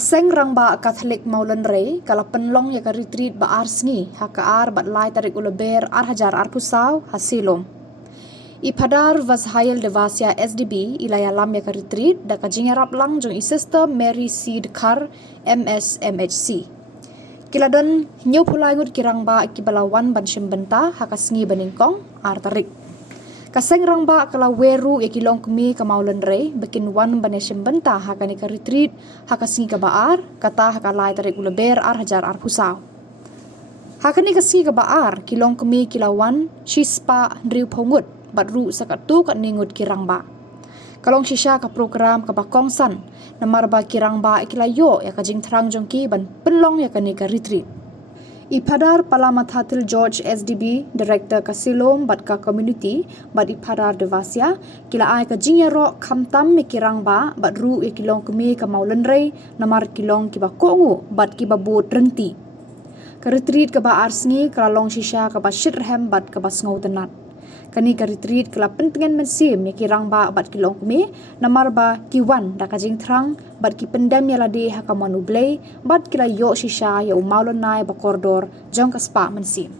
Kaseng rang ba Catholic Maulan Rey kala penlong ya ka retreat ba arsngi hakaar bat lai tarik uleber hajar pusau hasilom. Ipadar Vashayel Devasya SDB ilaya lam ya ka retreat da ka jingarap lang jong sister Mary Seed Kar MSMHC. Kiladon nyo pulay ngut kirang ba kibalawan ban simbenta hakasngi baningkong tarik. Kaseng rang ba kala weru ya kilong kumi ka Maulan Rey bekin wan ban simbenta hakani ka retreat hakasngi ka baar kata hakalay tarik uleber hajar pusau. Hakani kasngi ka baar kilong kumi kilawan shispa ndriu pongut batru sakatu kat ningut kirang ba. Kalong shisha ka program ka bakongsan namar ba kirang ba ikilayo ya ka jing terang jongki ban penlong ya kani ka retreat. Ipadar Palamat Hatil George SDB Director Kasilom bat ka community bat Ipadar Devasya kila ai ka jingyaro kamtam mi kirang ba batru ikilong kumi ka Maulan Rey namar kilong kiba kongu bat kiba bot renti. Ka retreat ka ba arsngi kalalong shisha ka ba shitrhem bat ka ba sngaw tenat. Kani ka retreat kala pentingan mensim ya kirang ba bat kilong kumi namar ba kiwan da ka jing terang bat ki pendam ya lade ha ka manublay bat kila yo shisha ya Maulan Nai ba koridor jong ka spa mensim.